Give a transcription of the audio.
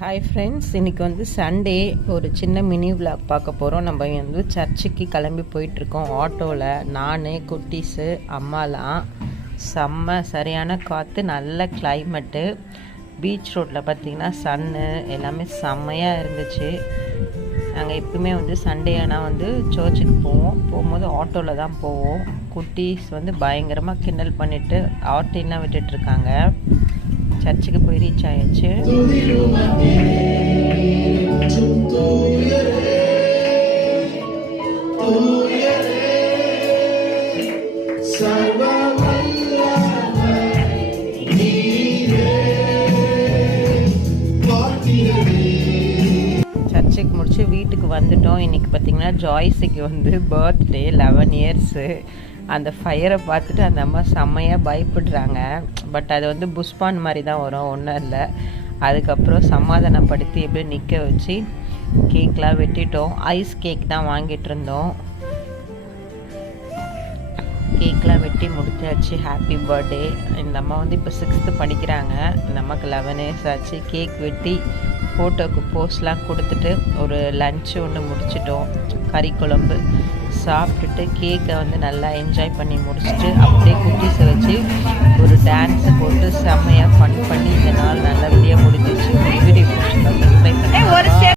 Hi friends, இன்றைக்கி வந்து Sunday ஒரு சின்ன மினி விளாக் பார்க்க போகிறோம். நம்ம வந்து சர்ச்சுக்கு கிளம்பி போயிட்டுருக்கோம் ஆட்டோவில். நான், குட்டீஸு, அம்மாலாம். செம்ம சரியான காற்று, நல்ல கிளைமேட்டு. பீச் ரோட்டில் பார்த்திங்கன்னா சன்னு எல்லாமே செம்மையாக இருந்துச்சு. நாங்கள் எப்பவுமே வந்து சண்டே ஆனால் வந்து சர்ச்சுக்கு போகும்போது ஆட்டோவில் தான் போவோம். குட்டீஸ் வந்து பயங்கரமாக கிண்டல் பண்ணிவிட்டு ஆட்டின்லாம் விட்டுட்ருக்காங்க. சர்ச்சுக்கு போய் ரீச் ஆயாச்சு. சர்ச்சுக்கு முடிச்சு வீட்டுக்கு வந்துட்டோம். இன்றைக்கி பார்த்திங்கன்னா ஜாய்ஸுக்கு வந்து பர்த்டே, 11 இயர்ஸு. அந்த ஃபயரை பார்த்துட்டு அந்த அம்மா செம்மையாக பயப்படுறாங்க. பட் அது வந்து புஷ்பான் மாதிரி தான் வரும், ஒன்றும் இல்லை. அதுக்கப்புறம் சமாதானப்படுத்தி எப்படி நிற்க வச்சு கேக்லாம் வெட்டிட்டோம். ஐஸ் கேக் தான் வாங்கிட்டு இருந்தோம். கேக்லாம் வெட்டி முடிச்சாச்சு. Happy birthday. இந்த அம்மா வந்து இப்போ 6th படிக்கிறாங்க. இந்த அம்மாவுக்கு 11 இயர்ஸ் ஆச்சு. கேக் வெட்டி ஃபோட்டோவுக்கு போஸ்ட்லாம் கொடுத்துட்டு ஒரு லன்ச்சு ஒன்று முடிச்சிட்டோம். கறி குழம்பு சாப்பிட்டுட்டு கேக்கை வந்து நல்லா என்ஜாய் பண்ணி முடிச்சுட்டு அப்படியே குட்டீஸை வச்சு ஒரு டான்ஸை போட்டு செம்மையாக ஃபன் பண்ணி இந்த நாள் நல்லபடியாக முடிஞ்சிச்சு. வீடியோ பிடிச்சிருந்தா சப்ஸ்கிரைப் பண்ணி